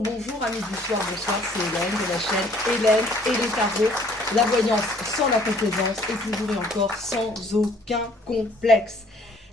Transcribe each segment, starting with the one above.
bonjour, amis du soir, bonsoir, c'est Hélène de la chaîne Hélène et les tarots, la voyance sans la complaisance et toujours et encore sans aucun complexe.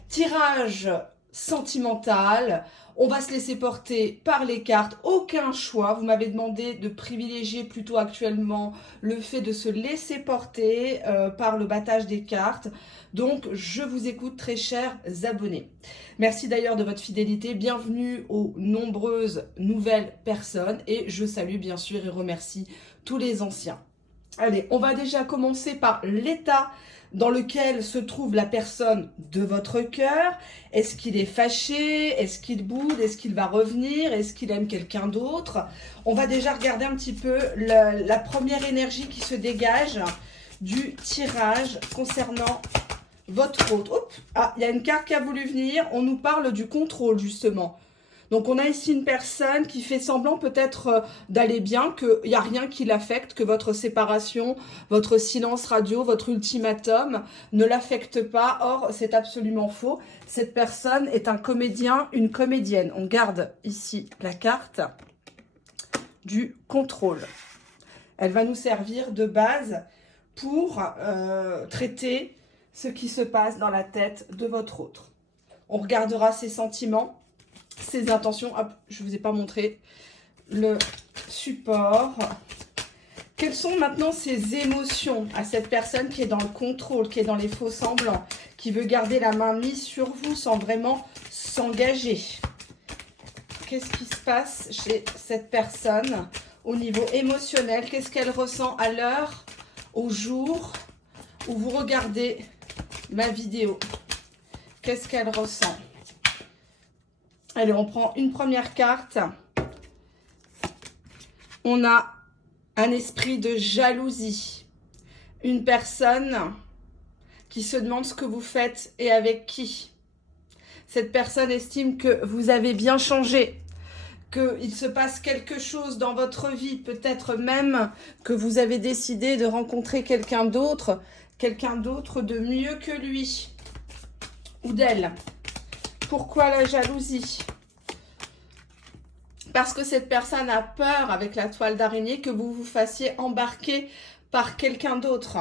Tirage sentimental, on va se laisser porter par les cartes, aucun choix. Vous m'avez demandé de privilégier plutôt actuellement le fait de se laisser porter par le battage des cartes. Donc, je vous écoute, très chers abonnés. Merci d'ailleurs de votre fidélité. Bienvenue aux nombreuses nouvelles personnes. Et je salue bien sûr et remercie tous les anciens. Allez, on va déjà commencer par l'état dans lequel se trouve la personne de votre cœur. Est-ce qu'il est fâché? Est-ce qu'il boude? Est-ce qu'il va revenir? Est-ce qu'il aime quelqu'un d'autre? On va déjà regarder un petit peu la première énergie qui se dégage du tirage concernant votre hôte. Oups, ah, il y a une carte qui a voulu venir. On nous parle du contrôle, justement. Donc, on a ici une personne qui fait semblant peut-être d'aller bien, qu'il n'y a rien qui l'affecte, que votre séparation, votre silence radio, votre ultimatum ne l'affecte pas. Or, c'est absolument faux. Cette personne est un comédien, une comédienne. On garde ici la carte du contrôle. Elle va nous servir de base pour traiter ce qui se passe dans la tête de votre autre. On regardera ses sentiments, ses intentions. Hop, je ne vous ai pas montré le support. Quelles sont maintenant ses émotions à cette personne qui est dans le contrôle, qui est dans les faux semblants, qui veut garder la main mise sur vous sans vraiment s'engager? Qu'est-ce qui se passe chez cette personne au niveau émotionnel? Qu'est-ce qu'elle ressent à l'heure, au jour où vous regardez ma vidéo? Qu'est-ce qu'elle ressent? Allez, on prend une première carte. On a un esprit de jalousie. Une personne qui se demande ce que vous faites et avec qui. Cette personne estime que vous avez bien changé, qu'il se passe quelque chose dans votre vie, peut-être même que vous avez décidé de rencontrer quelqu'un d'autre de mieux que lui ou d'elle. Pourquoi la jalousie? Parce que cette personne a peur, avec la toile d'araignée, que vous vous fassiez embarquer par quelqu'un d'autre.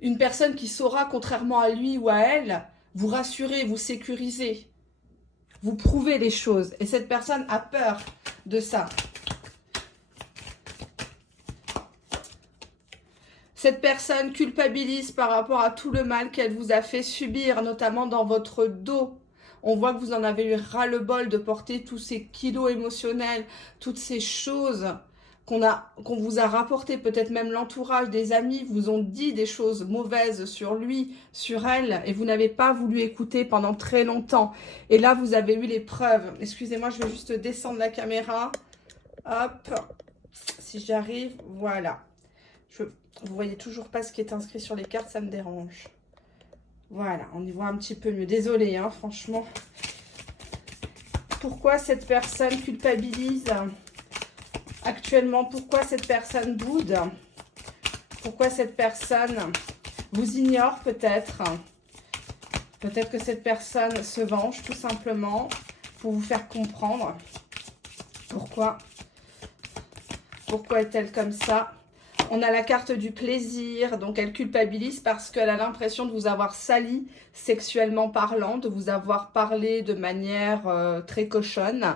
Une personne qui saura, contrairement à lui ou à elle, vous rassurer, vous sécuriser, vous prouver les choses. Et cette personne a peur de ça. Cette personne culpabilise par rapport à tout le mal qu'elle vous a fait subir, notamment dans votre dos. On voit que vous en avez eu ras-le-bol de porter tous ces kilos émotionnels, toutes ces choses qu'on vous a rapportées, peut-être même l'entourage, des amis vous ont dit des choses mauvaises sur lui, sur elle, et vous n'avez pas voulu écouter pendant très longtemps. Et là, vous avez eu les preuves. Excusez-moi, je vais juste descendre la caméra. Hop, si j'arrive, voilà. Vous voyez toujours pas ce qui est inscrit sur les cartes, ça me dérange. Voilà, on y voit un petit peu mieux. Désolée, hein, franchement. Pourquoi cette personne culpabilise actuellement? Pourquoi cette personne boude? Pourquoi cette personne vous ignore peut-être? Peut-être que cette personne se venge tout simplement pour vous faire comprendre. Pourquoi est-elle comme ça? On a la carte du plaisir, donc elle culpabilise parce qu'elle a l'impression de vous avoir sali sexuellement parlant, de vous avoir parlé de manière très cochonne,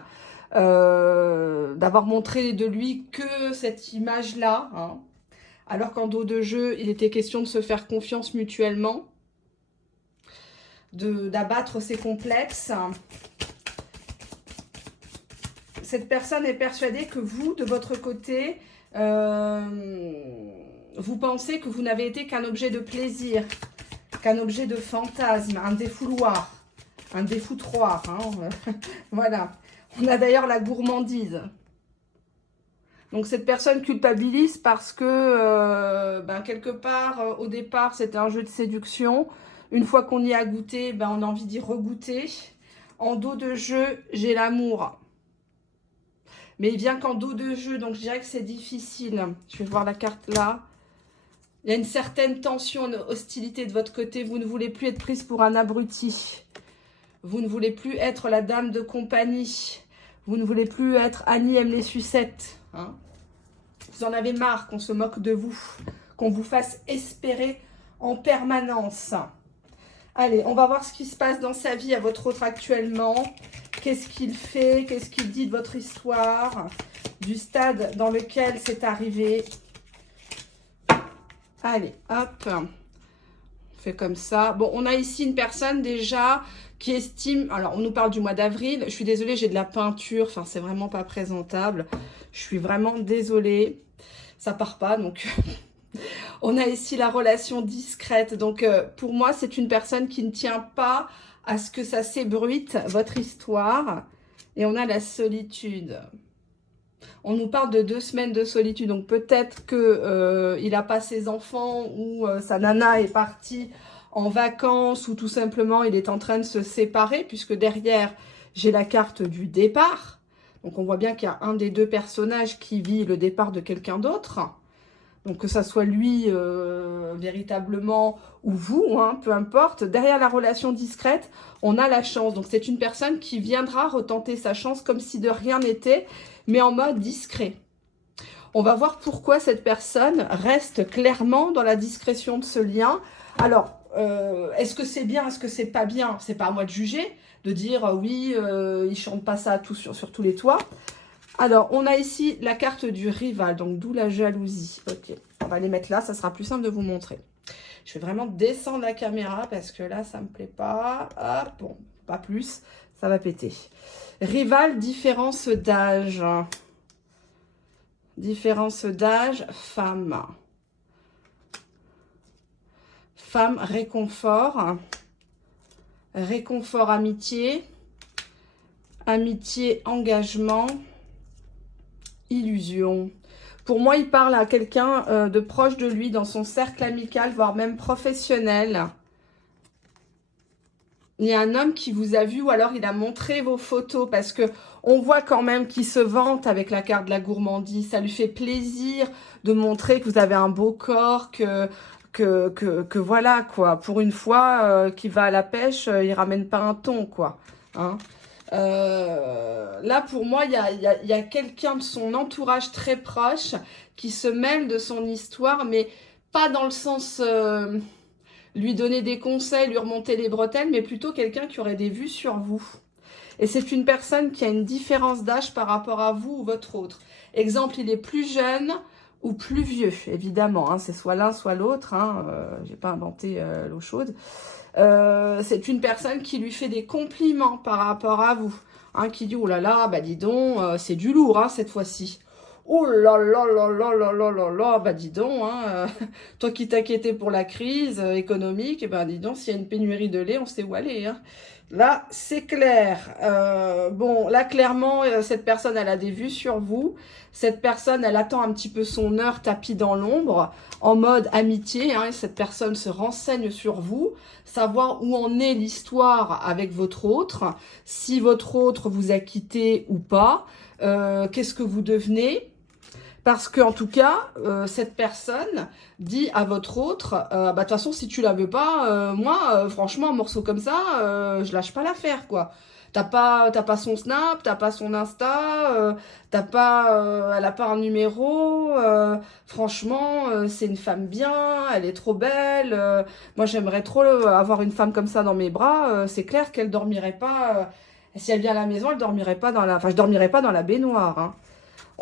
d'avoir montré de lui que cette image-là, hein, alors qu'en dos de jeu, il était question de se faire confiance mutuellement, d'abattre ses complexes. Cette personne est persuadée que vous, de votre côté, vous pensez que vous n'avez été qu'un objet de plaisir, qu'un objet de fantasme, un défouloir, un défoutoir. Hein. Voilà. On a d'ailleurs la gourmandise. Donc cette personne culpabilise parce que quelque part, au départ, c'était un jeu de séduction. Une fois qu'on y a goûté, on a envie d'y regoûter. En dos de jeu, j'ai l'amour. Mais il vient qu'en dos de jeu, donc je dirais que c'est difficile. Je vais voir la carte là. Il y a une certaine tension, une hostilité de votre côté. Vous ne voulez plus être prise pour un abruti. Vous ne voulez plus être la dame de compagnie. Vous ne voulez plus être Annie aime les sucettes. Hein. Vous en avez marre qu'on se moque de vous, qu'on vous fasse espérer en permanence. Allez, on va voir ce qui se passe dans sa vie à votre autre actuellement. Qu'est-ce qu'il fait? Qu'est-ce qu'il dit de votre histoire? Du stade dans lequel c'est arrivé. Allez, hop. On fait comme ça. Bon, on a ici une personne déjà qui estime... Alors, on nous parle du mois d'avril. Je suis désolée, j'ai de la peinture. Enfin, c'est vraiment pas présentable. Je suis vraiment désolée. Ça part pas, donc... On a ici la relation discrète. Donc, pour moi, c'est une personne qui ne tient pas à ce que ça s'ébruite, votre histoire. Et on a la solitude. On nous parle de 2 semaines de solitude. Donc, peut-être qu'il n'a pas ses enfants ou sa nana est partie en vacances ou tout simplement, il est en train de se séparer puisque derrière, j'ai la carte du départ. Donc, on voit bien qu'il y a un des 2 personnages qui vit le départ de quelqu'un d'autre. Donc, que ça soit lui véritablement ou vous, hein, peu importe. Derrière la relation discrète, on a la chance. Donc, c'est une personne qui viendra retenter sa chance comme si de rien n'était, mais en mode discret. On va voir pourquoi cette personne reste clairement dans la discrétion de ce lien. Alors, est-ce que c'est bien, est-ce que c'est pas bien? C'est pas à moi de juger, de dire oui, il chante pas ça sur tous les toits. Alors, on a ici la carte du rival, donc d'où la jalousie. Ok, on va les mettre là, ça sera plus simple de vous montrer. Je vais vraiment descendre la caméra parce que là, ça me plaît pas. Hop, bon, pas plus, ça va péter. Rival, différence d'âge. Différence d'âge, femme. Femme, réconfort. Réconfort, amitié. Amitié, engagement. Illusion. Pour moi, il parle à quelqu'un de proche de lui, dans son cercle amical, voire même professionnel. Il y a un homme qui vous a vu ou alors il a montré vos photos parce que on voit quand même qu'il se vante avec la carte de la gourmandise. Ça lui fait plaisir de montrer que vous avez un beau corps, que voilà, quoi. Pour une fois qu'il va à la pêche, il ramène pas un thon, quoi. Hein. Là, pour moi, il y a quelqu'un de son entourage très proche qui se mêle de son histoire, mais pas dans le sens lui donner des conseils, lui remonter les bretelles, mais plutôt quelqu'un qui aurait des vues sur vous. Et c'est une personne qui a une différence d'âge par rapport à vous ou votre autre. Exemple, il est plus jeune ou plus vieux, évidemment. Hein, c'est soit l'un, soit l'autre. Hein, j'ai pas inventé l'eau chaude. C'est une personne qui lui fait des compliments par rapport à vous. Hein, qui dit, oh là là, bah dis donc, c'est du lourd hein, cette fois-ci. Oh là là là là là là là là, bah dis donc, hein, toi qui t'inquiétais pour la crise économique, et ben dis donc, s'il y a une pénurie de lait, on sait où aller. Hein. Là, c'est clair. Bon, là, clairement, cette personne, elle a des vues sur vous. Cette personne, elle attend un petit peu son heure tapis dans l'ombre, en mode amitié. Hein, et cette personne se renseigne sur vous, savoir où en est l'histoire avec votre autre, si votre autre vous a quitté ou pas, qu'est-ce que vous devenez. Parce qu'en tout cas, cette personne dit à votre autre, bah, de toute façon, si tu la veux pas, moi, franchement, un morceau comme ça, je lâche pas l'affaire, quoi. T'as pas son Snap, t'as pas son Insta, elle a pas un numéro. Franchement, c'est une femme bien, elle est trop belle. Moi, j'aimerais trop avoir une femme comme ça dans mes bras. C'est clair qu'elle dormirait pas. Si elle vient à la maison, elle dormirait pas dans la... Enfin, je dormirais pas dans la baignoire, hein.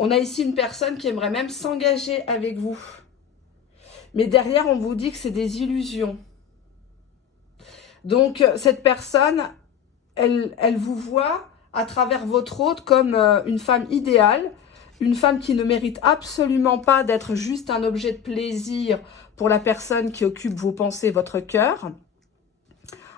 On a ici une personne qui aimerait même s'engager avec vous. Mais derrière, on vous dit que c'est des illusions. Donc, cette personne, elle vous voit à travers votre autre comme une femme idéale, une femme qui ne mérite absolument pas d'être juste un objet de plaisir pour la personne qui occupe vos pensées, votre cœur.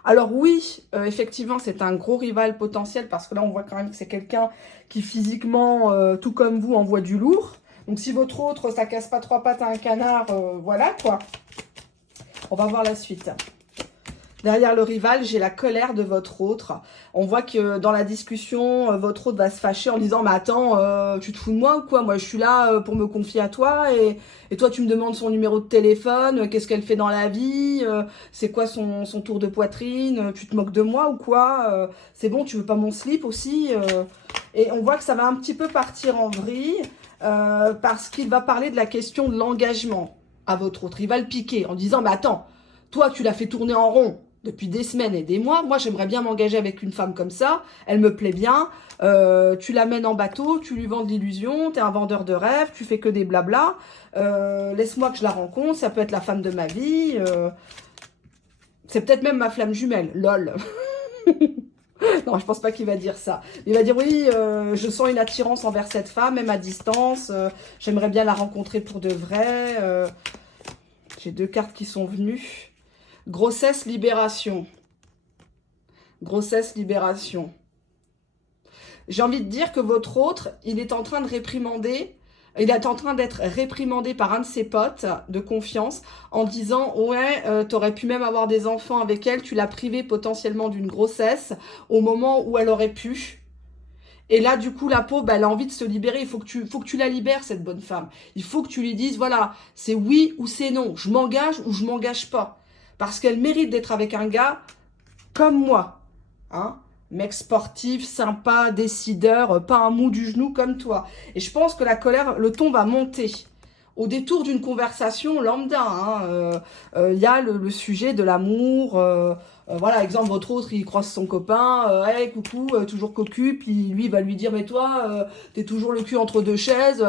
Alors oui, effectivement, c'est un gros rival potentiel parce que là, on voit quand même que c'est quelqu'un qui physiquement, tout comme vous, envoie du lourd. Donc si votre autre, ça casse pas 3 pattes à un canard, voilà quoi. On va voir la suite. Derrière le rival, j'ai la colère de votre autre. On voit que dans la discussion, votre autre va se fâcher en disant « Mais attends, tu te fous de moi ou quoi? Moi, je suis là pour me confier à toi et toi, tu me demandes son numéro de téléphone, qu'est-ce qu'elle fait dans la vie, c'est quoi son tour de poitrine, tu te moques de moi ou quoi? C'est bon, tu veux pas mon slip aussi ?» Et on voit que ça va un petit peu partir en vrille parce qu'il va parler de la question de l'engagement à votre autre. Il va le piquer en disant « Mais attends, toi, tu l'as fait tourner en rond depuis des semaines et des mois. Moi, j'aimerais bien m'engager avec une femme comme ça. Elle me plaît bien. Tu l'amènes en bateau, tu lui vends de l'illusion, tu es un vendeur de rêves, tu fais que des blabla. Laisse-moi que je la rencontre, ça peut être la femme de ma vie. C'est peut-être même ma flamme jumelle. Lol. Non, je pense pas qu'il va dire ça. Il va dire, oui, je sens une attirance envers cette femme, même à distance. J'aimerais bien la rencontrer pour de vrai. J'ai 2 cartes qui sont venues. Grossesse, libération. Grossesse, libération. J'ai envie de dire que votre autre, il est en train de réprimander, il est en train d'être réprimandé par un de ses potes de confiance en disant « Ouais, t'aurais pu même avoir des enfants avec elle, tu l'as privée potentiellement d'une grossesse au moment où elle aurait pu. » Et là, du coup, la pauvre, bah, elle a envie de se libérer. Il faut que tu la libères, cette bonne femme. Il faut que tu lui dises « Voilà, c'est oui ou c'est non. Je m'engage ou je m'engage pas. » Parce qu'elle mérite d'être avec un gars comme moi. Hein, mec sportif, sympa, décideur, pas un mou du genou comme toi. Et je pense que la colère, le ton va monter. Au détour d'une conversation lambda, hein, y a le sujet de l'amour. Voilà, exemple, votre autre, il croise son copain. Hey, coucou, toujours cocu. Puis lui, il va lui dire, mais toi, t'es toujours le cul entre 2 chaises.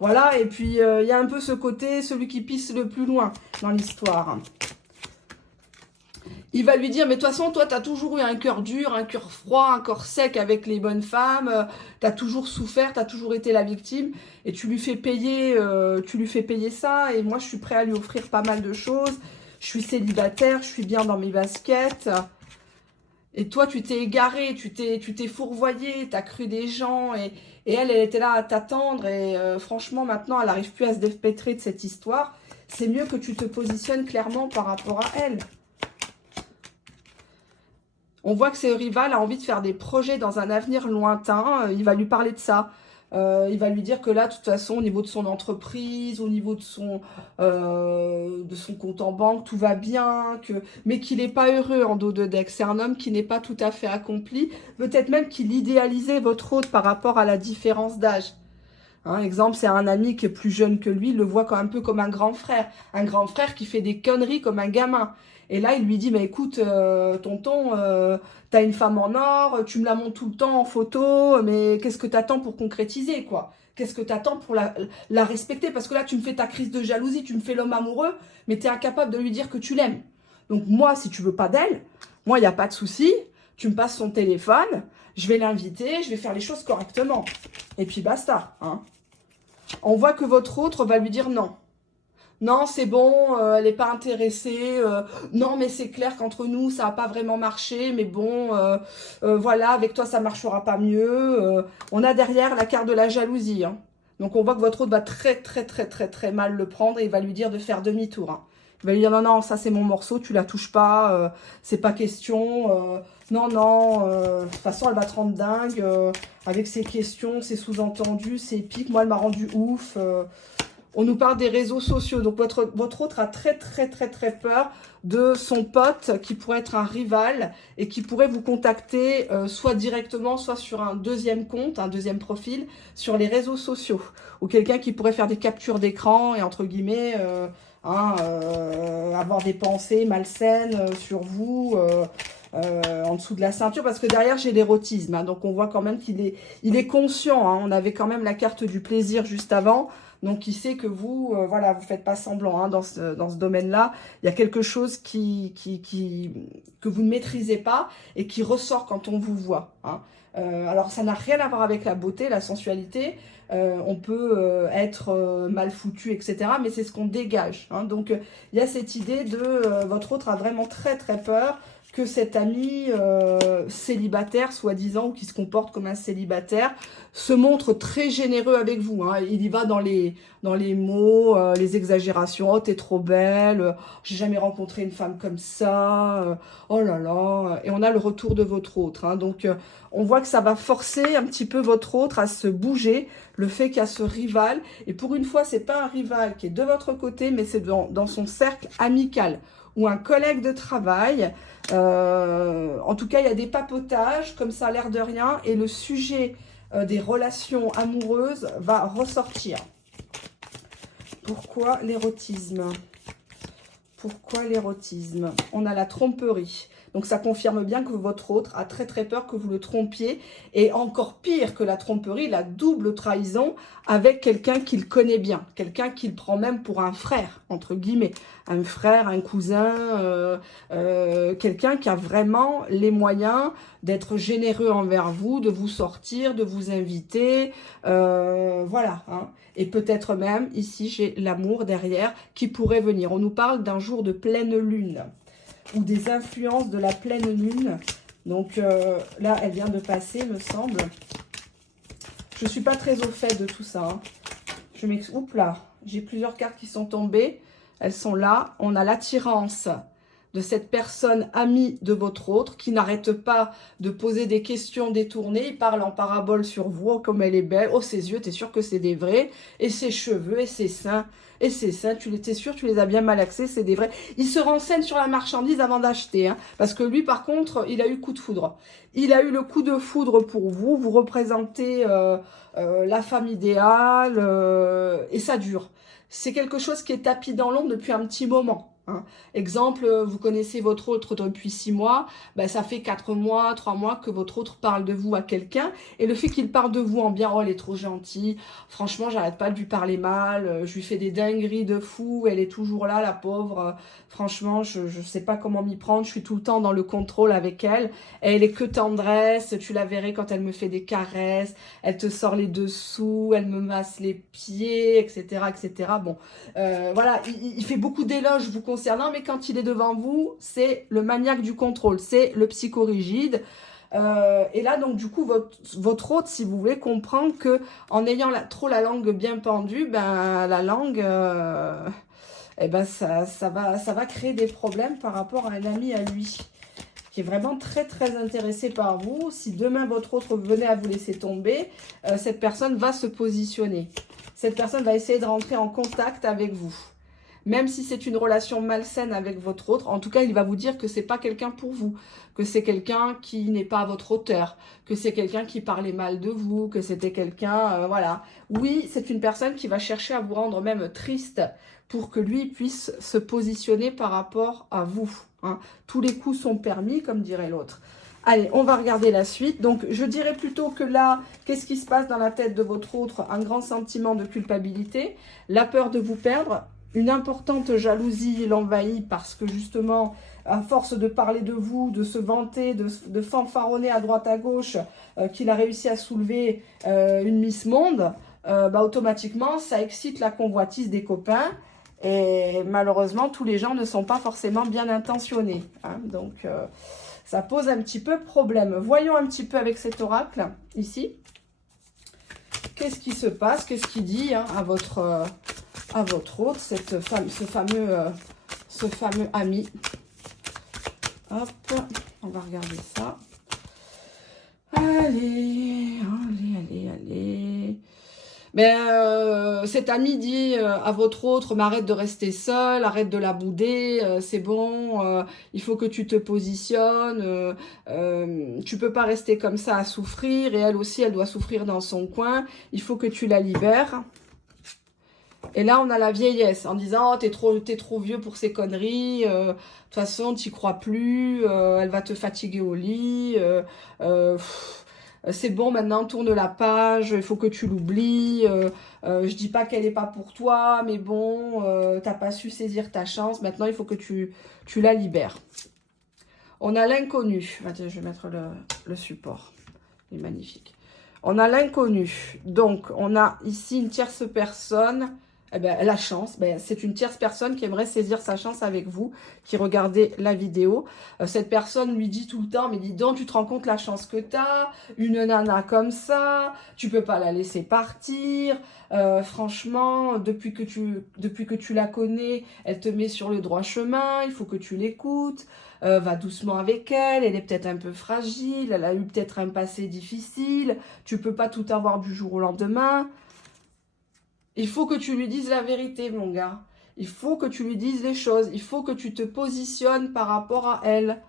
Voilà, et puis il y a un peu ce côté, celui qui pisse le plus loin dans l'histoire. Il va lui dire, mais de toute façon, toi, tu as toujours eu un cœur dur, un cœur froid, un corps sec avec les bonnes femmes. Tu as toujours souffert, tu as toujours été la victime. Et tu lui fais payer ça. Et moi, je suis prêt à lui offrir pas mal de choses. Je suis célibataire, je suis bien dans mes baskets. Et toi, tu t'es égaré, tu t'es fourvoyé, tu as cru des gens. Et elle était là à t'attendre. Et franchement, maintenant, elle n'arrive plus à se dépêtrer de cette histoire. C'est mieux que tu te positionnes clairement par rapport à elle. On voit que ce rival a envie de faire des projets dans un avenir lointain. Il va lui parler de ça. Il va lui dire que là, de toute façon, au niveau de son entreprise, au niveau de son compte en banque, tout va bien, mais qu'il n'est pas heureux en dos de deck. C'est un homme qui n'est pas tout à fait accompli. Peut-être même qu'il idéalisait votre hôte par rapport à la différence d'âge. Hein, exemple, c'est un ami qui est plus jeune que lui, il le voit quand un peu comme un grand frère. Un grand frère qui fait des conneries comme un gamin. Et là, il lui dit, mais écoute, tonton, t'as une femme en or, tu me la montres tout le temps en photo, mais qu'est-ce que t'attends pour concrétiser, quoi? Qu'est-ce que t'attends pour la respecter? Parce que là, tu me fais ta crise de jalousie, tu me fais l'homme amoureux, mais t'es incapable de lui dire que tu l'aimes. Donc moi, si tu veux pas d'elle, moi, il n'y a pas de souci, tu me passes son téléphone, je vais l'inviter, je vais faire les choses correctement. Et puis basta, hein. On voit que votre autre va lui dire non. Non, c'est bon, elle n'est pas intéressée. Non, mais c'est clair qu'entre nous, ça n'a pas vraiment marché. Mais bon, voilà, avec toi, ça ne marchera pas mieux. On a derrière la carte de la jalousie. Hein. Donc, on voit que votre autre va très mal le prendre et il va lui dire de faire demi-tour. Hein. Il va lui dire, non, non, ça, c'est mon morceau, tu la touches pas. C'est pas question. Non, non, de toute façon, elle va te rendre dingue. Avec ses questions, ses sous-entendus, ses pics. Moi, elle m'a rendu ouf. On nous parle des réseaux sociaux. Donc, votre autre a très peur de son pote qui pourrait être un rival et qui pourrait vous contacter soit directement, soit sur un deuxième compte, un deuxième profil, sur les réseaux sociaux. Ou quelqu'un qui pourrait faire des captures d'écran et, entre guillemets, avoir des pensées malsaines sur vous, en dessous de la ceinture. Parce que derrière, j'ai l'érotisme. Hein, donc, on voit quand même qu'il est conscient. Hein, on avait quand même la carte du plaisir juste avant. Donc, il sait que vous, voilà, vous faites pas semblant hein, dans ce domaine-là. Il y a quelque chose que vous ne maîtrisez pas et qui ressort quand on vous voit. Hein. Alors, ça n'a rien à voir avec la beauté, la sensualité. On peut être mal foutu, etc. Mais c'est ce qu'on dégage. Hein. Donc, il y a cette idée de votre autre a vraiment très peur que cet ami célibataire, soi-disant, ou qui se comporte comme un célibataire, se montre très généreux avec vous. Hein. Il y va dans les mots, les exagérations. Oh, t'es trop belle. J'ai jamais rencontré une femme comme ça. Oh là là. Et on a le retour de votre autre. Hein. Donc, on voit que ça va forcer un petit peu votre autre à se bouger. Le fait qu'il y a ce rival. Et pour une fois, c'est pas un rival qui est de votre côté, mais c'est dans son cercle amical ou un collègue de travail. En tout cas, il y a des papotages, comme ça, l'air de rien. Et le sujet des relations amoureuses va ressortir. Pourquoi l'érotisme? Pourquoi l'érotisme? On a la tromperie. Donc ça confirme bien que votre autre a très très peur que vous le trompiez. Et encore pire que la tromperie, la double trahison avec quelqu'un qu'il connaît bien. Quelqu'un qu'il prend même pour un frère, entre guillemets. Un frère, un cousin, quelqu'un qui a vraiment les moyens d'être généreux envers vous, de vous sortir, de vous inviter. Voilà. Hein. Et peut-être même, ici, j'ai l'amour derrière qui pourrait venir. On nous parle d'un jour de pleine lune ou des influences de la pleine lune. Donc là, elle vient de passer, me semble. Je ne suis pas très au fait de tout ça. Hein. Oups là, j'ai plusieurs cartes qui sont tombées. Elles sont là. On a l'attirance de cette personne amie de votre autre qui n'arrête pas de poser des questions détournées. Il parle en parabole sur vous, oh, comme elle est belle. Oh, ses yeux, t'es sûr que c'est des vrais. Et ses cheveux, et ses seins. Et ses seins, t'es sûr, tu les as bien malaxés, c'est des vrais. Il se renseigne sur la marchandise avant d'acheter. Hein, parce que lui, par contre, il a eu le coup de foudre. Il a eu le coup de foudre pour vous. Vous représentez la femme idéale. Et ça dure. C'est quelque chose qui est tapis dans l'ombre depuis un petit moment. Hein. Exemple, vous connaissez votre autre depuis 6 mois, ben ça fait 4 mois, 3 mois que votre autre parle de vous à quelqu'un. Et le fait qu'il parle de vous en bien, oh, elle est trop gentille, franchement, j'arrête pas de lui parler mal, je lui fais des dingueries de fou, elle est toujours là, la pauvre. Franchement, je sais pas comment m'y prendre, je suis tout le temps dans le contrôle avec elle. Elle est que tendresse, tu la verrais quand elle me fait des caresses, elle te sort les dessous, elle me masse les pieds, etc. etc. Bon, voilà, il fait beaucoup d'éloges vous concernant, mais quand il est devant vous, c'est le maniaque du contrôle, c'est le psychorigide. Et là, donc, du coup, votre hôte, si vous voulez, comprend que en ayant trop la langue bien pendue, ben, la langue, eh ben, ça va créer des problèmes par rapport à un ami à lui, qui est vraiment très, très intéressé par vous. Si demain, votre autre venait à vous laisser tomber, cette personne va se positionner. Cette personne va essayer de rentrer en contact avec vous. Même si c'est une relation malsaine avec votre autre, en tout cas, il va vous dire que c'est pas quelqu'un pour vous, que c'est quelqu'un qui n'est pas à votre hauteur, que c'est quelqu'un qui parlait mal de vous, que c'était quelqu'un, voilà. Oui, c'est une personne qui va chercher à vous rendre même triste pour que lui puisse se positionner par rapport à vous. Hein. Tous les coups sont permis, comme dirait l'autre. Allez, on va regarder la suite. Donc, je dirais plutôt que là, qu'est-ce qui se passe dans la tête de votre autre? Un grand sentiment de culpabilité, la peur de vous perdre, une importante jalousie l'envahit parce que justement, à force de parler de vous, de se vanter, de fanfaronner à droite à gauche, qu'il a réussi à soulever une Miss Monde, bah, automatiquement, ça excite la convoitise des copains. Et malheureusement, tous les gens ne sont pas forcément bien intentionnés. Hein, donc, ça pose un petit peu problème. Voyons un petit peu avec cet oracle, ici. Qu'est-ce qui se passe? Qu'est-ce qu'il dit hein, à votre autre, ce fameux ami. Hop, on va regarder ça. Allez, allez, allez, allez. Ben, cet ami dit à votre autre, mais arrête de rester seul, arrête de la bouder, c'est bon, il faut que tu te positionnes, tu peux pas rester comme ça à souffrir, et elle aussi, elle doit souffrir dans son coin, il faut que tu la libères. Et là, on a la vieillesse, en disant, oh, t'es trop vieux pour ces conneries, de toute façon, t'y crois plus, elle va te fatiguer au lit, c'est bon, maintenant, tourne la page, il faut que tu l'oublies, je dis pas qu'elle est pas pour toi, mais bon, t'as pas su saisir ta chance, maintenant, il faut que tu la libères. On a l'inconnu, je vais mettre le support, il est magnifique. On a l'inconnu, donc on a ici une tierce personne Eh ben, la chance, ben, c'est une tierce personne qui aimerait saisir sa chance avec vous, qui regardait la vidéo. Cette personne lui dit tout le temps, mais dis donc, tu te rends compte la chance que tu as, une nana comme ça, tu peux pas la laisser partir. Franchement, depuis que tu la connais, elle te met sur le droit chemin, il faut que tu l'écoutes. Va doucement avec elle, elle est peut-être un peu fragile, elle a eu peut-être un passé difficile, tu peux pas tout avoir du jour au lendemain. Il faut que tu lui dises la vérité, mon gars. Il faut que tu lui dises les choses. Il faut que tu te positionnes par rapport à elle.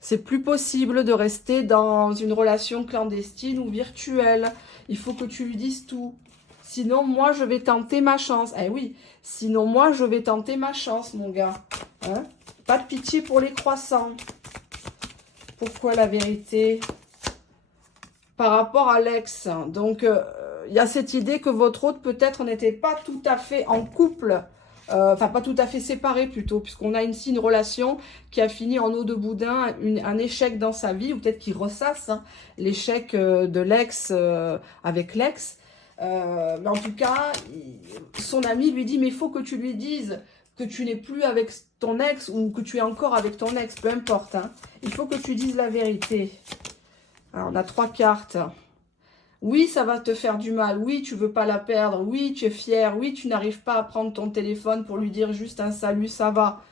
C'est plus possible de rester dans une relation clandestine ou virtuelle. Il faut que tu lui dises tout. Sinon, moi, je vais tenter ma chance. Eh oui, sinon, moi, je vais tenter ma chance, mon gars. Hein? Pas de pitié pour les croissants. Pourquoi la vérité? Par rapport à l'ex. Donc, il y a cette idée que votre autre, peut-être, n'était pas tout à fait en couple. Enfin, pas tout à fait séparé, plutôt. Puisqu'on a ici une relation qui a fini en eau de boudin, un échec dans sa vie. Ou peut-être qu'il ressasse hein, l'échec de l'ex avec l'ex. Mais en tout cas, son ami lui dit, mais il faut que tu lui dises que tu n'es plus avec ton ex ou que tu es encore avec ton ex, peu importe. Hein. Il faut que tu dises la vérité. Alors, on a 3 cartes. Oui, ça va te faire du mal. Oui, tu veux pas la perdre. Oui, tu es fier. Oui, tu n'arrives pas à prendre ton téléphone pour lui dire juste un salut, ça va.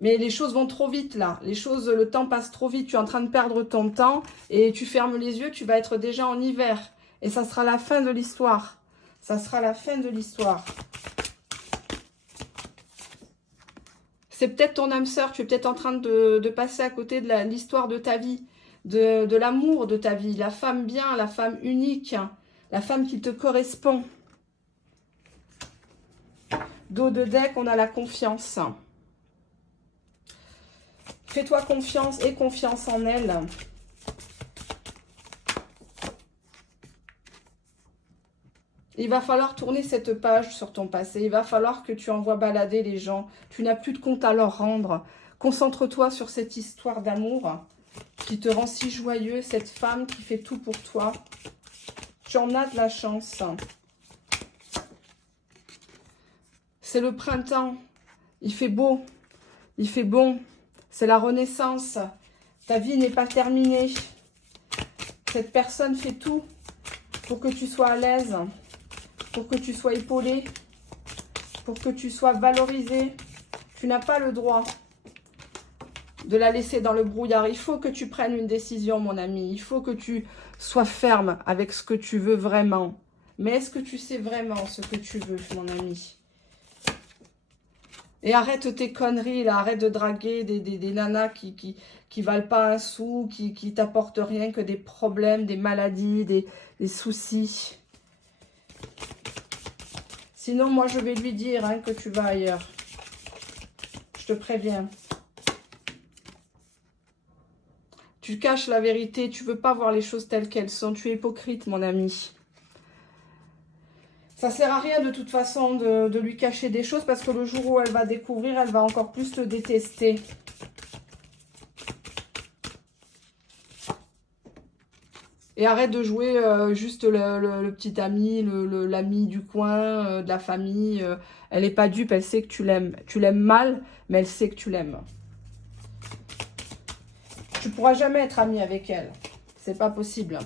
Mais les choses vont trop vite, là. Le temps passe trop vite. Tu es en train de perdre ton temps et tu fermes les yeux, tu vas être déjà en hiver. Et ça sera la fin de l'histoire. Ça sera la fin de l'histoire. C'est peut-être ton âme sœur. Tu es peut-être en train de passer à côté de l'histoire de ta vie. De l'amour de ta vie, la femme bien, la femme unique, la femme qui te correspond. Dos de deck, on a la confiance. Fais-toi confiance et confiance en elle. Il va falloir tourner cette page sur ton passé. Il va falloir que tu envoies balader les gens. Tu n'as plus de compte à leur rendre. Concentre-toi sur cette histoire d'amour qui te rend si joyeux, cette femme qui fait tout pour toi. Tu en as de la chance. C'est le printemps. Il fait beau. Il fait bon. C'est la renaissance. Ta vie n'est pas terminée. Cette personne fait tout pour que tu sois à l'aise, pour que tu sois épaulé, pour que tu sois valorisé. Tu n'as pas le droit de la laisser dans le brouillard. Il faut que tu prennes une décision, mon ami. Il faut que tu sois ferme avec ce que tu veux vraiment. Mais est-ce que tu sais vraiment ce que tu veux, mon ami? Et arrête tes conneries, là. Arrête de draguer des nanas qui valent pas un sou, qui t'apportent rien que des problèmes, des maladies, des soucis. Sinon, moi, je vais lui dire hein, que tu vas ailleurs. Je te préviens. Tu caches la vérité, tu veux pas voir les choses telles qu'elles sont. Tu es hypocrite, mon ami. Ça sert à rien de toute façon de lui cacher des choses parce que le jour où elle va découvrir, elle va encore plus te détester. Et arrête de jouer juste le petit ami, l'ami du coin, de la famille. Elle n'est pas dupe, elle sait que tu l'aimes. Tu l'aimes mal, mais elle sait que tu l'aimes. Tu ne pourras jamais être ami avec elle. C'est pas possible.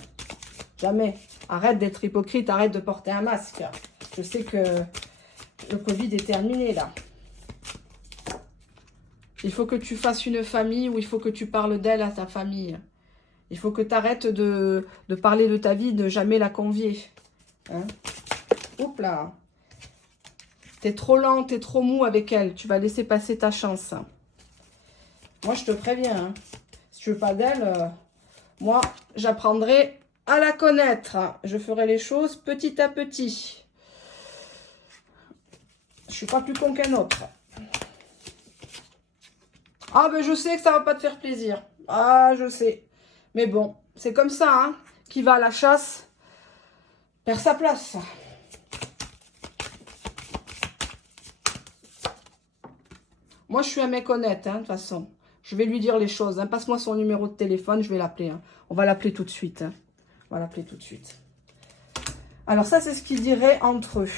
Jamais. Arrête d'être hypocrite, arrête de porter un masque. Je sais que le Covid est terminé là. Il faut que tu fasses une famille ou il faut que tu parles d'elle à ta famille. Il faut que tu arrêtes de parler de ta vie, de jamais la convier. Hein? Oups là. T'es trop lent, t'es trop mou avec elle. Tu vas laisser passer ta chance. Moi, je te préviens. Hein. Si tu veux pas d'elle, moi, j'apprendrai à la connaître. Je ferai les choses petit à petit. Je suis pas plus con qu'un autre. Ah, ben je sais que ça va pas te faire plaisir. Ah, je sais. Mais bon, c'est comme ça, hein. Qui va à la chasse perd sa place. Moi, je suis un mec honnête, hein, de toute façon. Je vais lui dire les choses. Hein. Passe-moi son numéro de téléphone, je vais l'appeler. Hein. On va l'appeler tout de suite. Hein. On va l'appeler tout de suite. Alors ça, c'est ce qu'ils diraient entre eux.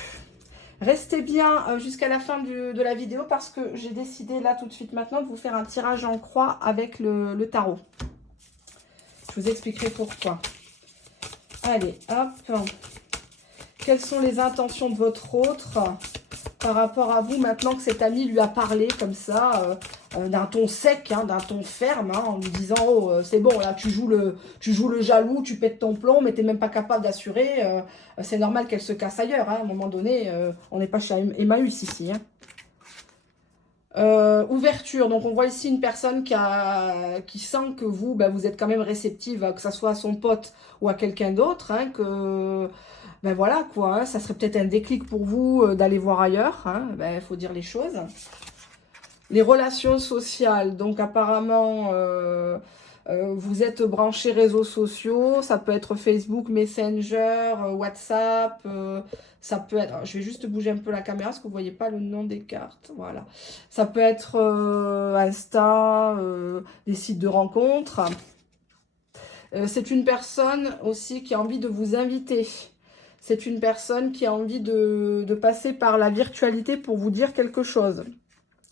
Restez bien jusqu'à la fin de la vidéo parce que j'ai décidé là tout de suite maintenant de vous faire un tirage en croix avec le tarot. Je vous expliquerai pourquoi. Allez, hop. Quelles sont les intentions de votre autre par rapport à vous maintenant que cet ami lui a parlé comme ça, d'un ton sec, hein, d'un ton ferme, hein, en lui disant « Oh, c'est bon, là, tu joues le jaloux, tu pètes ton plomb, mais tu n'es même pas capable d'assurer. C'est normal qu'elle se casse ailleurs. Hein, à un moment donné, on n'est pas chez Emmaüs ici. Hein. » Ouverture, donc on voit ici une personne qui sent que vous, ben, vous êtes quand même réceptive, que ce soit à son pote ou à quelqu'un d'autre, hein, que ben voilà quoi, hein, ça serait peut-être un déclic pour vous d'aller voir ailleurs, hein, ben, faut dire les choses. Les relations sociales, donc apparemment vous êtes branchés réseaux sociaux, ça peut être Facebook, Messenger, WhatsApp, ça peut être, je vais juste bouger un peu la caméra parce que vous ne voyez pas le nom des cartes, voilà. Ça peut être Insta, des sites de rencontres. C'est une personne aussi qui a envie de vous inviter. C'est une personne qui a envie de passer par la virtualité pour vous dire quelque chose.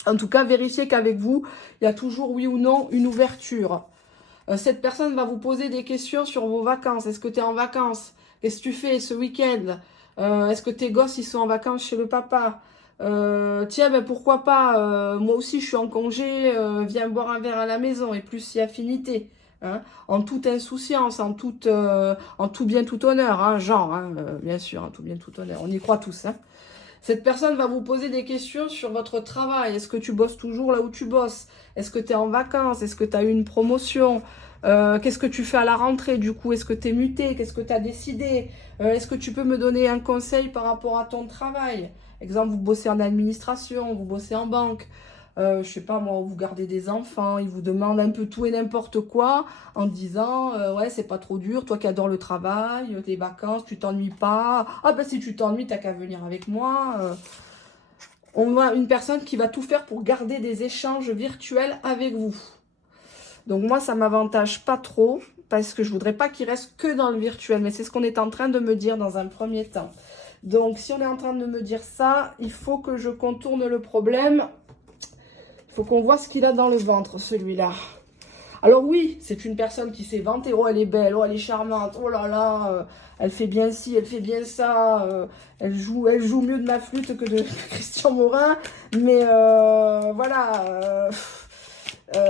En tout cas, vérifiez qu'avec vous, il y a toujours, oui ou non, une ouverture. Cette personne va vous poser des questions sur vos vacances. Est-ce que tu es en vacances? Qu'est-ce que tu fais ce week-end? Est-ce que tes gosses ils sont en vacances chez le papa? Tiens, ben pourquoi pas? Moi aussi, je suis en congé. Viens boire un verre à la maison et plus si affinité. Hein, en toute insouciance, en tout bien, tout honneur. Hein, Jean, hein, bien sûr, en tout bien, tout honneur. On y croit tous. Hein. Cette personne va vous poser des questions sur votre travail. Est-ce que tu bosses toujours là où tu bosses? Est-ce que tu es en vacances? Est-ce que tu as eu une promotion? Qu'est-ce que tu fais à la rentrée du coup? Est-ce que tu es muté? Qu'est-ce que tu as décidé? Est-ce que tu peux me donner un conseil par rapport à ton travail? Exemple, vous bossez en administration, vous bossez en banque. Je sais pas moi, vous gardez des enfants, ils vous demandent un peu tout et n'importe quoi en disant ouais c'est pas trop dur, toi qui adores le travail, tes vacances, tu t'ennuies pas, ah ben si tu t'ennuies t'as qu'à venir avec moi. On voit une personne qui va tout faire pour garder des échanges virtuels avec vous. Donc moi ça m'avantage pas trop parce que je voudrais pas qu'il reste que dans le virtuel, mais c'est ce qu'on est en train de me dire dans un premier temps. Donc si on est en train de me dire ça, il faut que je contourne le problème. Il faut qu'on voit ce qu'il a dans le ventre, celui-là. Alors oui, c'est une personne qui s'est vantée. Oh, elle est belle, oh, elle est charmante. Oh là là, elle fait bien ci, elle fait bien ça. Elle joue mieux de ma flûte que de Christian Morin. Mais voilà,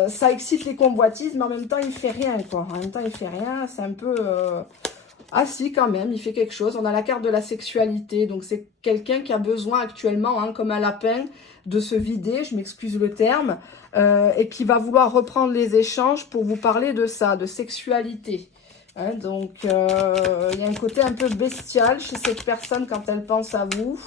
ça excite les convoitises, mais en même temps, il fait rien, quoi. En même temps, il fait rien. C'est un peu... Ah si, quand même, il fait quelque chose. On a la carte de la sexualité. Donc, c'est quelqu'un qui a besoin actuellement, hein, comme un lapin, de se vider, je m'excuse le terme, et qui va vouloir reprendre les échanges pour vous parler de ça, de sexualité. Hein, donc, il y a un côté un peu bestial chez cette personne quand elle pense à vous.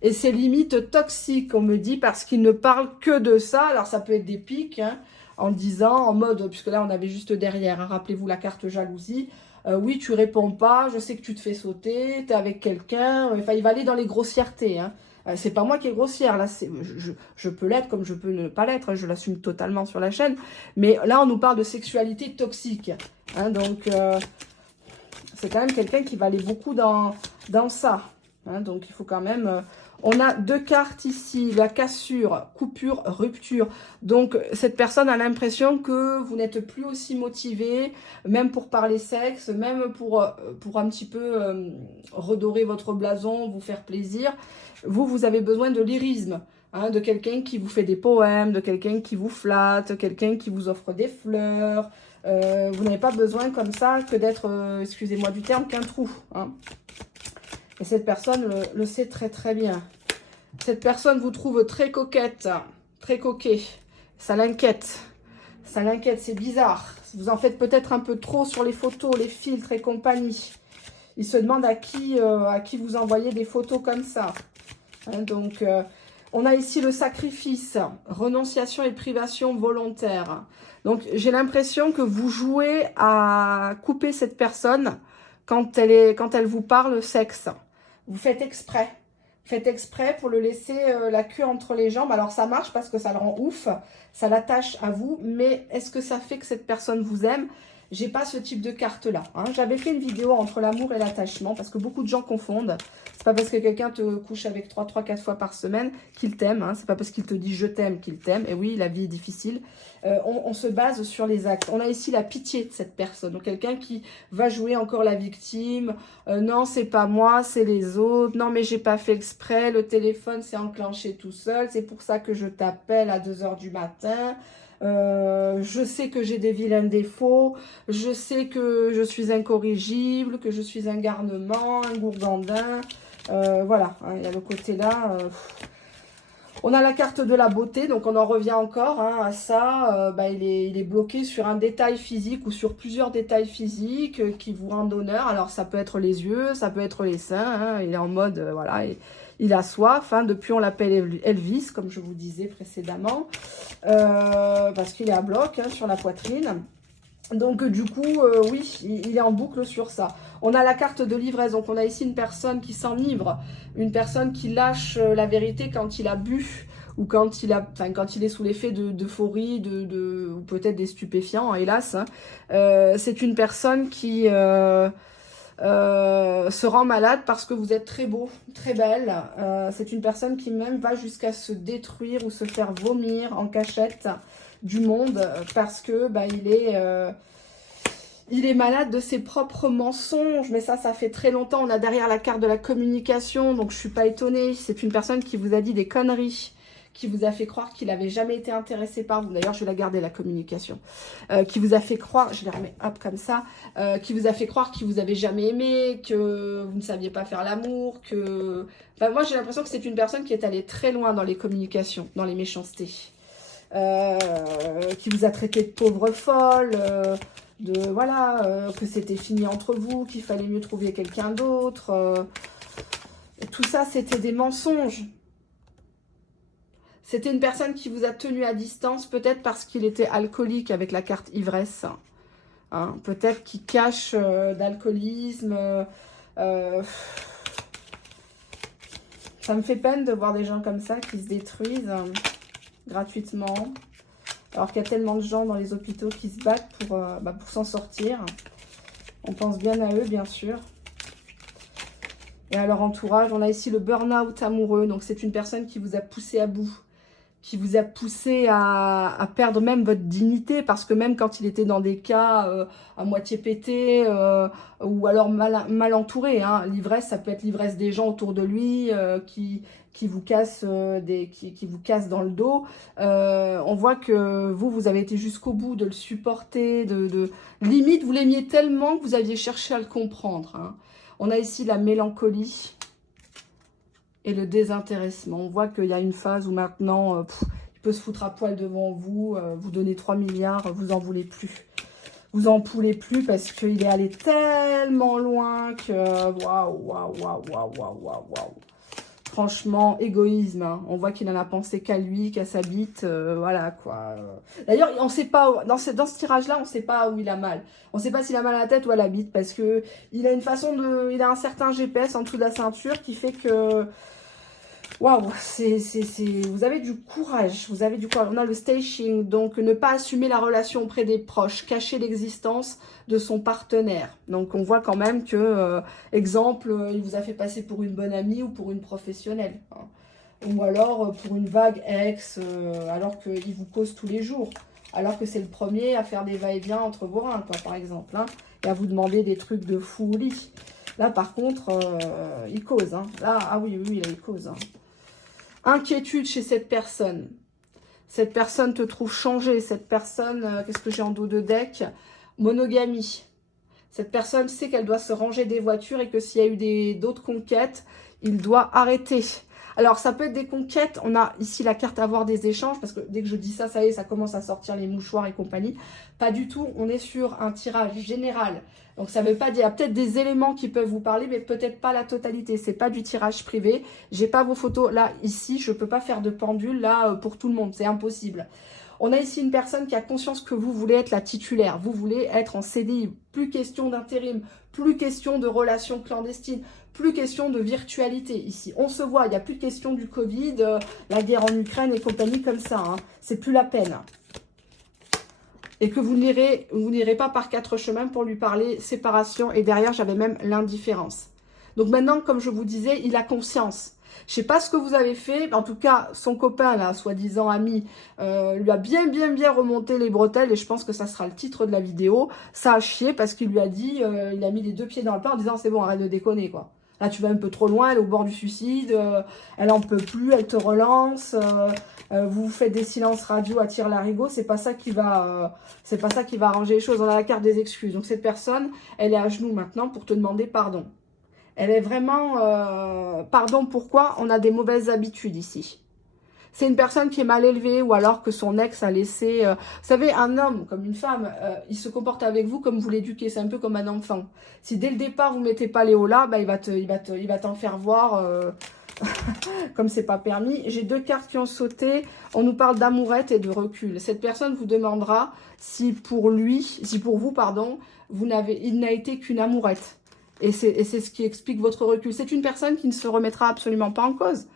Et c'est limite toxique, on me dit, parce qu'il ne parle que de ça. Alors, ça peut être des pics, hein, en disant, en mode, puisque là, on avait juste derrière, hein, rappelez-vous la carte jalousie. Oui, tu réponds pas, je sais que tu te fais sauter, tu es avec quelqu'un. Enfin, il va aller dans les grossièretés. Hein. C'est pas moi qui est grossière, là, je peux l'être comme je peux ne pas l'être, hein, je l'assume totalement sur la chaîne. Mais là, on nous parle de sexualité toxique. Hein, donc, c'est quand même quelqu'un qui va aller beaucoup dans ça. Hein, donc, il faut quand même... On a deux cartes ici, la cassure, coupure, rupture. Donc, cette personne a l'impression que vous n'êtes plus aussi motivé, même pour parler sexe, même pour un petit peu redorer votre blason, vous faire plaisir. Vous avez besoin de lyrisme, hein, de quelqu'un qui vous fait des poèmes, de quelqu'un qui vous flatte, quelqu'un qui vous offre des fleurs. Vous n'avez pas besoin comme ça que d'être, excusez-moi du terme, qu'un trou. Hein. Et cette personne le sait très très bien. Cette personne vous trouve très coquette, très coquet. Ça l'inquiète. Ça l'inquiète, c'est bizarre. Vous en faites peut-être un peu trop sur les photos, les filtres et compagnie. Il se demande à qui vous envoyez des photos comme ça. Hein, donc, on a ici le sacrifice, renonciation et privation volontaire. Donc, j'ai l'impression que vous jouez à couper cette personne quand elle vous parle sexe. Vous faites exprès. Faites exprès pour le laisser la queue entre les jambes. Alors, ça marche parce que ça le rend ouf. Ça l'attache à vous. Mais est-ce que ça fait que cette personne vous aime? J'ai pas ce type de carte-là. Hein. J'avais fait une vidéo entre l'amour et l'attachement parce que beaucoup de gens confondent. C'est pas parce que quelqu'un te couche avec 3, 4 fois par semaine qu'il t'aime. Hein. C'est pas parce qu'il te dit je t'aime qu'il t'aime. Et oui, la vie est difficile. On se base sur les actes. On a ici la pitié de cette personne. Donc quelqu'un qui va jouer encore la victime. Non, c'est pas moi, c'est les autres. Non, mais j'ai pas fait exprès. Le téléphone s'est enclenché tout seul. C'est pour ça que je t'appelle à 2 h du matin. Je sais que j'ai des vilains défauts, je sais que je suis incorrigible, que je suis un garnement, un gourgandin, voilà, hein, il y a le côté là. On a la carte de la beauté, donc on en revient encore hein, à ça. Il est bloqué sur un détail physique ou sur plusieurs détails physiques qui vous rendent honneur. Alors ça peut être les yeux, ça peut être les seins, hein, il est en mode, voilà, il a soif. Hein, depuis on l'appelle Elvis, comme je vous disais précédemment. Parce qu'il est à bloc hein, sur la poitrine. Donc du coup, oui, il est en boucle sur ça. On a la carte de l'ivresse, donc on a ici une personne qui s'enivre, une personne qui lâche la vérité quand il a bu, ou quand il est sous l'effet d'euphorie, ou peut-être des stupéfiants, hélas. Hein. C'est une personne qui se rend malade parce que vous êtes très beau, très belle. C'est une personne qui même va jusqu'à se détruire ou se faire vomir en cachette du monde parce que il est malade de ses propres mensonges. Mais ça fait très longtemps. On a derrière la carte de la communication, donc je suis pas étonnée. C'est une personne qui vous a dit des conneries, qui vous a fait croire qu'il n'avait jamais été intéressé par vous. D'ailleurs, je vais la garder, la communication. Qui vous a fait croire, je les remets hop comme ça, qui vous a fait croire qu'il vous avait jamais aimé, que vous ne saviez pas faire l'amour, que... Enfin, moi, j'ai l'impression que c'est une personne qui est allée très loin dans les communications, dans les méchancetés. Qui vous a traité de pauvre folle, que c'était fini entre vous, qu'il fallait mieux trouver quelqu'un d'autre. Tout ça, c'était des mensonges. C'était une personne qui vous a tenu à distance, peut-être parce qu'il était alcoolique avec la carte ivresse. Hein, peut-être qu'il cache d'alcoolisme. Ça me fait peine de voir des gens comme ça qui se détruisent gratuitement. Alors qu'il y a tellement de gens dans les hôpitaux qui se battent pour s'en sortir. On pense bien à eux, bien sûr. Et à leur entourage, on a ici le burn-out amoureux. Donc c'est une personne qui vous a poussé à bout, qui vous a poussé à perdre même votre dignité, parce que même quand il était dans des cas à moitié pété, ou alors mal entouré, hein, l'ivresse, ça peut être l'ivresse des gens autour de lui, qui vous cassent qui vous cassent dans le dos. On voit que vous avez été jusqu'au bout de le supporter, limite vous l'aimiez tellement que vous aviez cherché à le comprendre. Hein. On a ici la mélancolie et le désintéressement. On voit qu'il y a une phase où maintenant, il peut se foutre à poil devant vous, vous donner 3 milliards, vous en voulez plus. Vous en pouvez plus parce qu'il est allé tellement loin que... Waouh. Franchement, égoïsme. Hein. On voit qu'il en a pensé qu'à lui, qu'à sa bite. Voilà, quoi. D'ailleurs, on sait pas... Dans ce tirage-là, on ne sait pas où il a mal. On ne sait pas s'il a mal à la tête ou à la bite. Parce que il a une façon de... Il a un certain GPS en dessous de la ceinture qui fait que... Waouh, vous avez du courage. Vous avez du courage. On a le staging. Donc, ne pas assumer la relation auprès des proches. Cacher l'existence de son partenaire. Donc, on voit quand même que, exemple, il vous a fait passer pour une bonne amie ou pour une professionnelle. Hein. Ou alors pour une vague ex, alors qu'il vous cause tous les jours. Alors que c'est le premier à faire des va-et-vient entre vos reins, quoi, par exemple. Hein, et à vous demander des trucs de fou au lit. Là, par contre, il cause. Hein. Là, ah oui, là, il cause. Hein. Inquiétude chez cette personne. Cette personne te trouve changé. Cette personne, qu'est-ce que j'ai en dos de deck? Monogamie. Cette personne sait qu'elle doit se ranger des voitures et que s'il y a eu d'autres conquêtes, il doit arrêter. Alors, ça peut être des conquêtes. On a ici la carte avoir des échanges, parce que dès que je dis ça, ça y est, ça commence à sortir les mouchoirs et compagnie. Pas du tout. On est sur un tirage général. Donc, ça ne veut pas dire... Il y a peut-être des éléments qui peuvent vous parler, mais peut-être pas la totalité. C'est pas du tirage privé. J'ai pas vos photos. Là, ici, je peux pas faire de pendule, là, pour tout le monde. C'est impossible. On a ici une personne qui a conscience que vous voulez être la titulaire. Vous voulez être en CDI. Plus question d'intérim. Plus question de relations clandestines. Plus question de virtualité ici. On se voit, il n'y a plus de question du Covid, la guerre en Ukraine et compagnie comme ça. Hein. C'est plus la peine. et que vous n'irez pas par quatre chemins pour lui parler séparation. Et derrière, j'avais même l'indifférence. Donc maintenant, comme je vous disais, il a conscience. Je sais pas ce que vous avez fait, en tout cas, son copain, là, soi-disant ami, lui a bien remonté les bretelles, et je pense que ça sera le titre de la vidéo. Ça a chié parce qu'il lui a dit, il a mis les deux pieds dans le plat en disant, c'est bon, arrête de déconner, quoi. Là, tu vas un peu trop loin, elle est au bord du suicide, elle en peut plus, elle te relance, vous faites des silences radio à tire-larigot, c'est pas ça qui va arranger les choses. On a la carte des excuses. Donc cette personne, elle est à genoux maintenant pour te demander pardon. Elle est vraiment... pardon, pourquoi? On a des mauvaises habitudes ici. C'est une personne qui est mal élevée ou alors que son ex a laissé... vous savez, un homme comme une femme, il se comporte avec vous comme vous l'éduquez. C'est un peu comme un enfant. Si dès le départ, vous ne mettez pas les hauts là, bah, il va t'en faire voir comme c'est pas permis. J'ai deux cartes qui ont sauté. On nous parle d'amourette et de recul. Cette personne vous demandera si pour vous, pardon, il n'a été qu'une amourette. Et c'est ce qui explique votre recul. C'est une personne qui ne se remettra absolument pas en cause.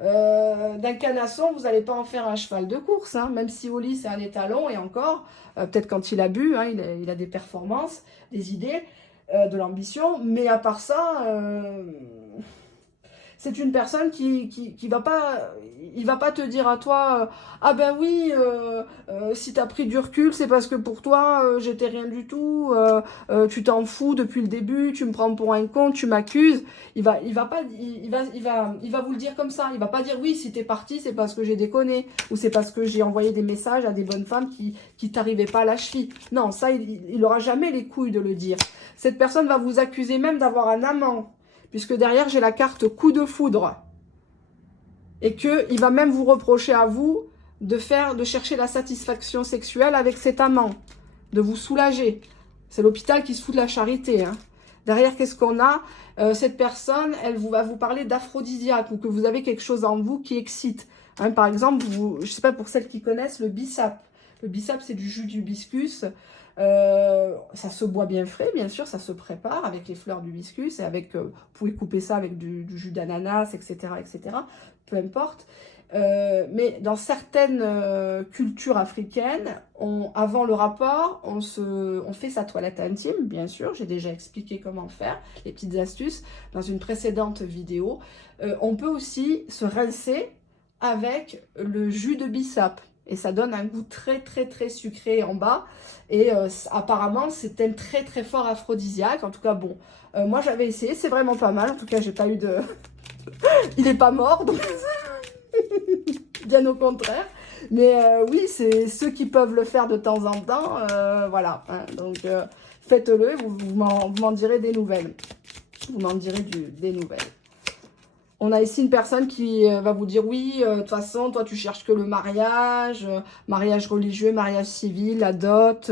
D'un canasson, vous n'allez pas en faire un cheval de course. Hein, même si au lit, c'est un étalon. Et encore, peut-être quand il a bu, hein, il a des performances, des idées, de l'ambition. Mais à part ça... c'est une personne qui va pas te dire à toi ah ben oui, si tu as pris du recul, c'est parce que pour toi, j'étais rien du tout, tu t'en fous depuis le début, tu me prends pour un con, tu m'accuses. Il va vous le dire comme ça. Il va pas dire oui, si t'es parti, c'est parce que j'ai déconné, ou c'est parce que j'ai envoyé des messages à des bonnes femmes qui t'arrivaient pas à la cheville. Non, ça, il aura jamais les couilles de le dire. Cette personne va vous accuser même d'avoir un amant, puisque derrière, j'ai la carte coup de foudre. Et qu'il va même vous reprocher à vous de chercher la satisfaction sexuelle avec cet amant, de vous soulager. C'est l'hôpital qui se fout de la charité. Hein. Derrière, qu'est-ce qu'on a? Cette personne, elle va vous parler d'aphrodisiaque, ou que vous avez quelque chose en vous qui excite. Hein, par exemple, je ne sais pas pour celles qui connaissent le bissap. Le bissap, c'est du jus d'hibiscus. Ça se boit bien frais, bien sûr, ça se prépare avec les fleurs d'hibiscus et avec, vous pouvez couper ça avec du jus d'ananas, etc., peu importe. Mais dans certaines cultures africaines, avant le rapport, on fait sa toilette intime, bien sûr, j'ai déjà expliqué comment faire, les petites astuces dans une précédente vidéo. On peut aussi se rincer avec le jus de bissap. Et ça donne un goût très sucré en bas. Et apparemment, c'est un très fort aphrodisiaque. En tout cas, bon, moi j'avais essayé, c'est vraiment pas mal. En tout cas, j'ai pas eu de... Il est pas mort, donc... bien au contraire. Mais oui, c'est ceux qui peuvent le faire de temps en temps. Voilà, hein. Donc faites-le, vous m'en direz des nouvelles. Vous m'en direz des nouvelles. On a ici une personne qui va vous dire, oui, de toute façon, toi, tu cherches que le mariage, mariage religieux, mariage civil, la dot,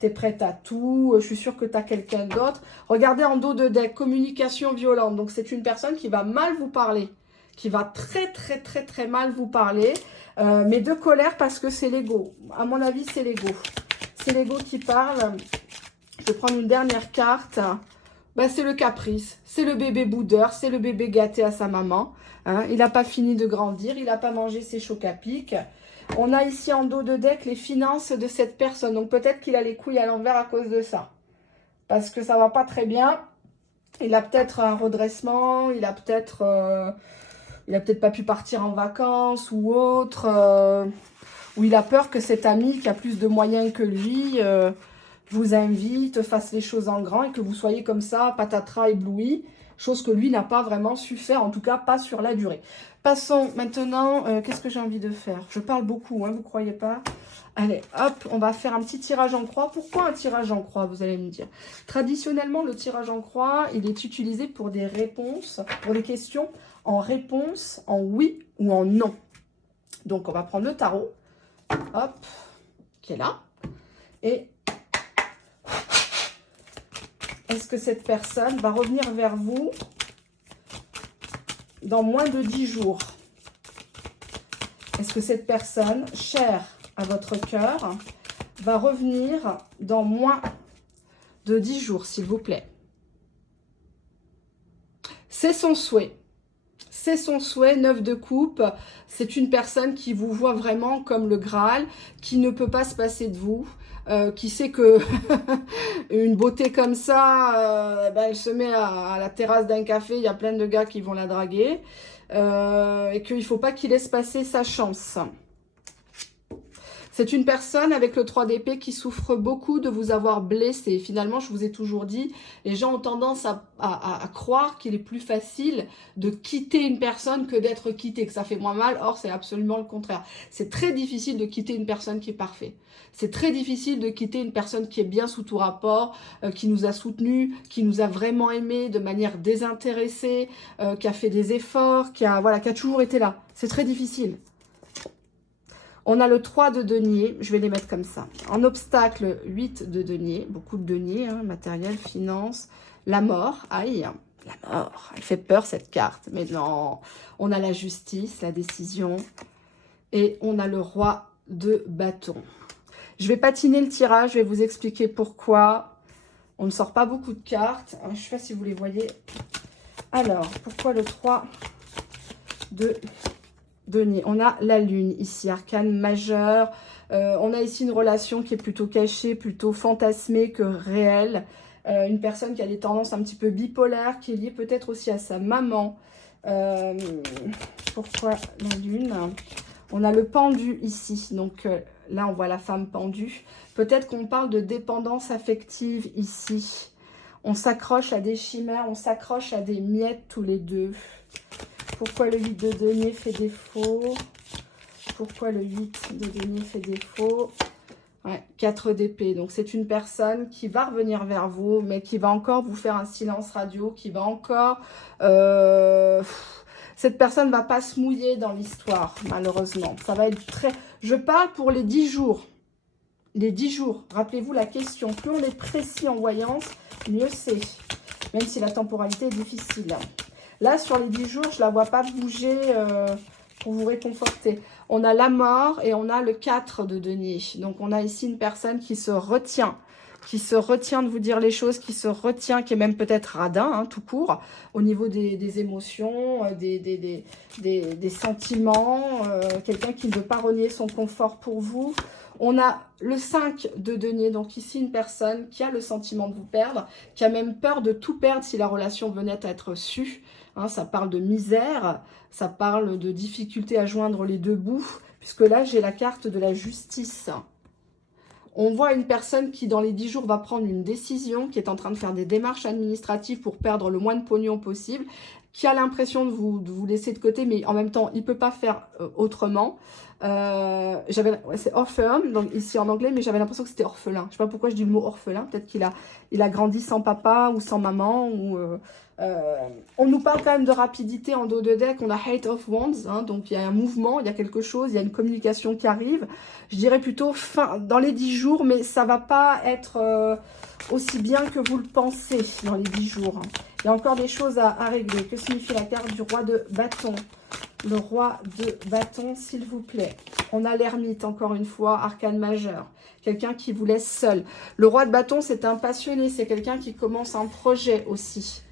tu es prête à tout, je suis sûre que tu as quelqu'un d'autre. Regardez en dos de deck, communication violente. Donc, c'est une personne qui va mal vous parler, qui va très mal vous parler, mais de colère parce que c'est l'ego. À mon avis, c'est l'ego. C'est l'ego qui parle. Je vais prendre une dernière carte. Ben, c'est le caprice, c'est le bébé boudeur, c'est le bébé gâté à sa maman. Hein. Il n'a pas fini de grandir, il n'a pas mangé ses chocs à pic. On a ici en dos de deck les finances de cette personne. Donc peut-être qu'il a les couilles à l'envers à cause de ça. Parce que ça ne va pas très bien. Il a peut-être un redressement, il a peut-être pas pu partir en vacances ou autre. Ou il a peur que cet ami qui a plus de moyens que lui... vous invite, fasse les choses en grand et que vous soyez comme ça, patatras, ébloui, chose que lui n'a pas vraiment su faire, en tout cas pas sur la durée. Passons maintenant, qu'est-ce que j'ai envie de faire? Je parle beaucoup, hein, vous croyez pas? Allez, hop, on va faire un petit tirage en croix. Pourquoi un tirage en croix, vous allez me dire? Traditionnellement, le tirage en croix, il est utilisé pour des réponses, pour des questions en réponse, en oui ou en non. Donc, on va prendre le tarot, hop, qui est là, et... est-ce que cette personne va revenir vers vous dans moins de 10 jours? Est-ce que cette personne, chère à votre cœur, va revenir dans moins de 10 jours, s'il vous plaît? C'est son souhait. C'est son souhait, 9 de coupe. C'est une personne qui vous voit vraiment comme le Graal, qui ne peut pas se passer de vous. qui sait que une beauté comme ça, ben, elle se met à la terrasse d'un café, il y a plein de gars qui vont la draguer, et qu'il ne faut pas qu'il laisse passer sa chance. C'est une personne avec le 3 d'épée qui souffre beaucoup de vous avoir blessé. Finalement, je vous ai toujours dit, les gens ont tendance à croire qu'il est plus facile de quitter une personne que d'être quitté, que ça fait moins mal. Or, c'est absolument le contraire. C'est très difficile de quitter une personne qui est parfaite. C'est très difficile de quitter une personne qui est bien sous tout rapport, qui nous a soutenus, qui nous a vraiment aimés de manière désintéressée, qui a fait des efforts, qui a toujours été là. C'est très difficile. On a le 3 de denier, je vais les mettre comme ça. En obstacle, 8 de denier, beaucoup de denier, hein, matériel, finance, la mort, aïe, la mort, elle fait peur cette carte, mais non. On a la justice, la décision, et on a le roi de bâton. Je vais patiner le tirage, je vais vous expliquer pourquoi. On ne sort pas beaucoup de cartes, je ne sais pas si vous les voyez. Alors, pourquoi le 3 de denier? On a la lune ici, arcane majeur. On a ici une relation qui est plutôt cachée, plutôt fantasmée que réelle. Une personne qui a des tendances un petit peu bipolaires, qui est liée peut-être aussi à sa maman. Pourquoi la lune? On a le pendu ici, donc là on voit la femme pendue. Peut-être qu'on parle de dépendance affective ici. On s'accroche à des chimères, on s'accroche à des miettes tous les deux. Pourquoi le 8 de denier fait défaut? Pourquoi le 8 de denier fait défaut? Ouais, 4 d'épée. Donc, c'est une personne qui va revenir vers vous, mais qui va encore vous faire un silence radio, qui va encore... cette personne ne va pas se mouiller dans l'histoire, malheureusement. Ça va être très... Je parle pour les 10 jours. Les 10 jours. Rappelez-vous la question. Plus on est précis en voyance, mieux c'est. Même si la temporalité est difficile. Là, sur les 10 jours, je ne la vois pas bouger pour vous réconforter. On a la mort et on a le 4 de denier. Donc, on a ici une personne qui se retient de vous dire les choses, qui se retient, qui est même peut-être radin, hein, tout court, au niveau des émotions, des sentiments, quelqu'un qui ne veut pas renier son confort pour vous. On a le 5 de denier, donc ici une personne qui a le sentiment de vous perdre, qui a même peur de tout perdre si la relation venait à être sue. Hein, ça parle de misère, ça parle de difficulté à joindre les deux bouts, puisque là j'ai la carte de la justice. On voit une personne qui, dans les 10 jours, va prendre une décision, qui est en train de faire des démarches administratives pour perdre le moins de pognon possible, qui a l'impression de vous laisser de côté, mais en même temps, il ne peut pas faire autrement. C'est orphan, donc ici en anglais, mais j'avais l'impression que c'était orphelin. Je ne sais pas pourquoi je dis le mot orphelin. Peut-être qu'il a grandi sans papa ou sans maman. On nous parle quand même de rapidité en dos de deck. On a Eight of Wands, hein, donc il y a un mouvement, il y a quelque chose, il y a une communication qui arrive. Je dirais plutôt dans les 10 jours, mais ça ne va pas être aussi bien que vous le pensez dans les 10 jours. Il y a encore des choses à régler. Que signifie la carte du roi de bâton? Le roi de bâton, s'il vous plaît. On a l'ermite, encore une fois, arcane majeur. Quelqu'un qui vous laisse seul. Le roi de bâton, c'est un passionné. C'est quelqu'un qui commence un projet aussi.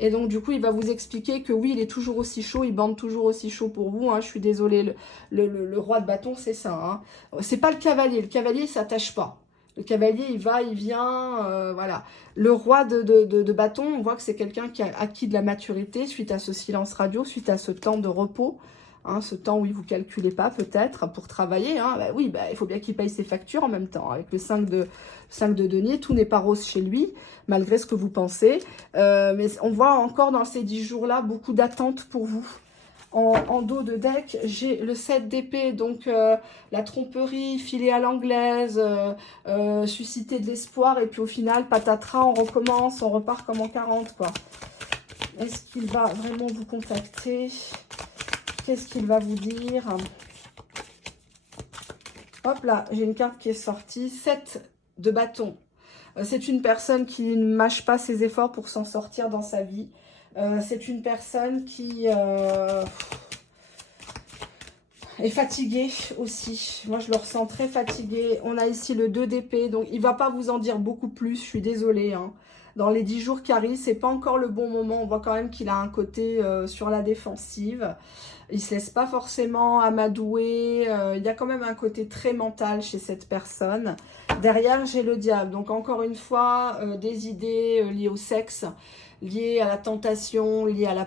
Et donc, du coup, il va vous expliquer que oui, il est toujours aussi chaud. Il bande toujours aussi chaud pour vous. Hein. Je suis désolée. Le roi de bâton, c'est ça. Hein. C'est pas le cavalier. Le cavalier, il s'attache pas. Le cavalier, il va, il vient, voilà. Le roi de bâton, on voit que c'est quelqu'un qui a acquis de la maturité suite à ce silence radio, suite à ce temps de repos, hein, ce temps où il ne vous calculez pas peut-être pour travailler. Hein. Bah, oui, bah, il faut bien qu'il paye ses factures en même temps. Avec le 5 de denier, tout n'est pas rose chez lui, malgré ce que vous pensez. Mais on voit encore dans ces 10 jours-là beaucoup d'attentes pour vous. En dos de deck, j'ai le 7 d'épée, donc la tromperie, filer à l'anglaise, susciter de l'espoir, et puis au final, patatras, on recommence, on repart comme en 40, quoi. Est-ce qu'il va vraiment vous contacter? Qu'est-ce qu'il va vous dire? Hop là, j'ai une carte qui est sortie, 7 de bâton. C'est une personne qui ne mâche pas ses efforts pour s'en sortir dans sa vie. C'est une personne qui est fatiguée aussi. Moi, je le ressens très fatigué. On a ici le 2 d'épée, donc il ne va pas vous en dire beaucoup plus. Je suis désolée. Hein. dans les 10 jours qui arrivent. C'est pas encore le bon moment. On voit quand même qu'il a un côté sur la défensive. Il se laisse pas forcément amadouer. Il y a quand même un côté très mental chez cette personne. Derrière, j'ai le diable. Donc, encore une fois, des idées liées au sexe, liées à la tentation, liées à la